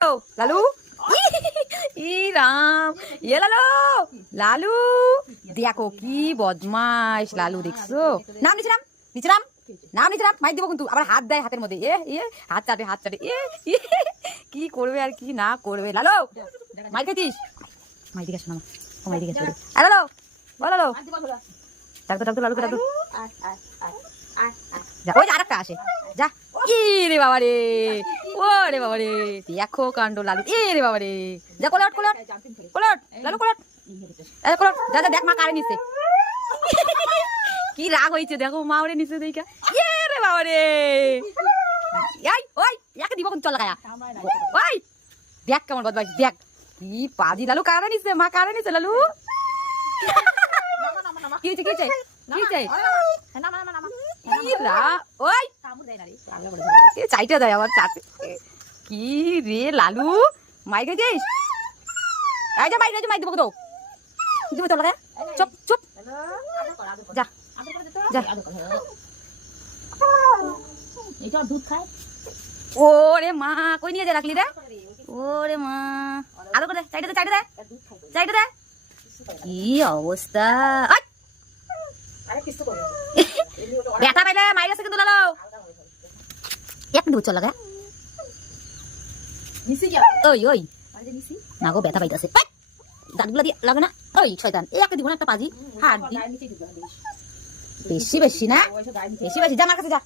লালু ই রাম ইয়ে লালু লালু দেখো কি বদমাইশ লালু দেখছো নাম নিছিলাম নিছিলাম নাম নিছিলাম মাইক দিব কিন্তু আবার হাত দেয় হাতের মধ্যে হাত চাটে কি করবে আর কি না করবে লালু মাইক খাইছিস মাইক দিকে শোনা মাইক দিকে শোনা আরে লালু বল লালু ডাক্তার লালুকে ডাক্তার যা ওই আরেকটা আসে যা রে বাবা রে ও রে বাবা রে দেখো কাণ্ড লালু রে বাবা রে যা কোলট লালু কোলট যা যা দেখ মা কারে নিছে কি রাগ হয়েছে দেখো মা ওরে নিছে দেখা রে বাবা রে ওই ইয়াকে দিব কোন চল লাগায়া ওই দেখ কেমন বদমাইশ দেখ কি পাজি লালু কারে নিছে মা কারে নিছে লালু কি হয়েছে কি চাই চাইটা দেয় আবার চাটে কি রে লালু মাই গেছিস মাই দিব তো দিব তো লাগা চুপ চুপ যা যা দুধ খায় ওরে মা কই নিয়ে যা রাখলি রে ওরে মা আলো করে চাইটা দে কি অবস্থা ব্যথা পাইলে মাইরে আছে কিন্তু লালো এক মিনিট চল লাগা ওই না গো ব্যথা পাইতেছে দাঁতগুলা দিয়ে লাগে না ওই শয়তান একটা দিব না একটা পাজি হাত বেশি না বেশি যা আমার কাছে যা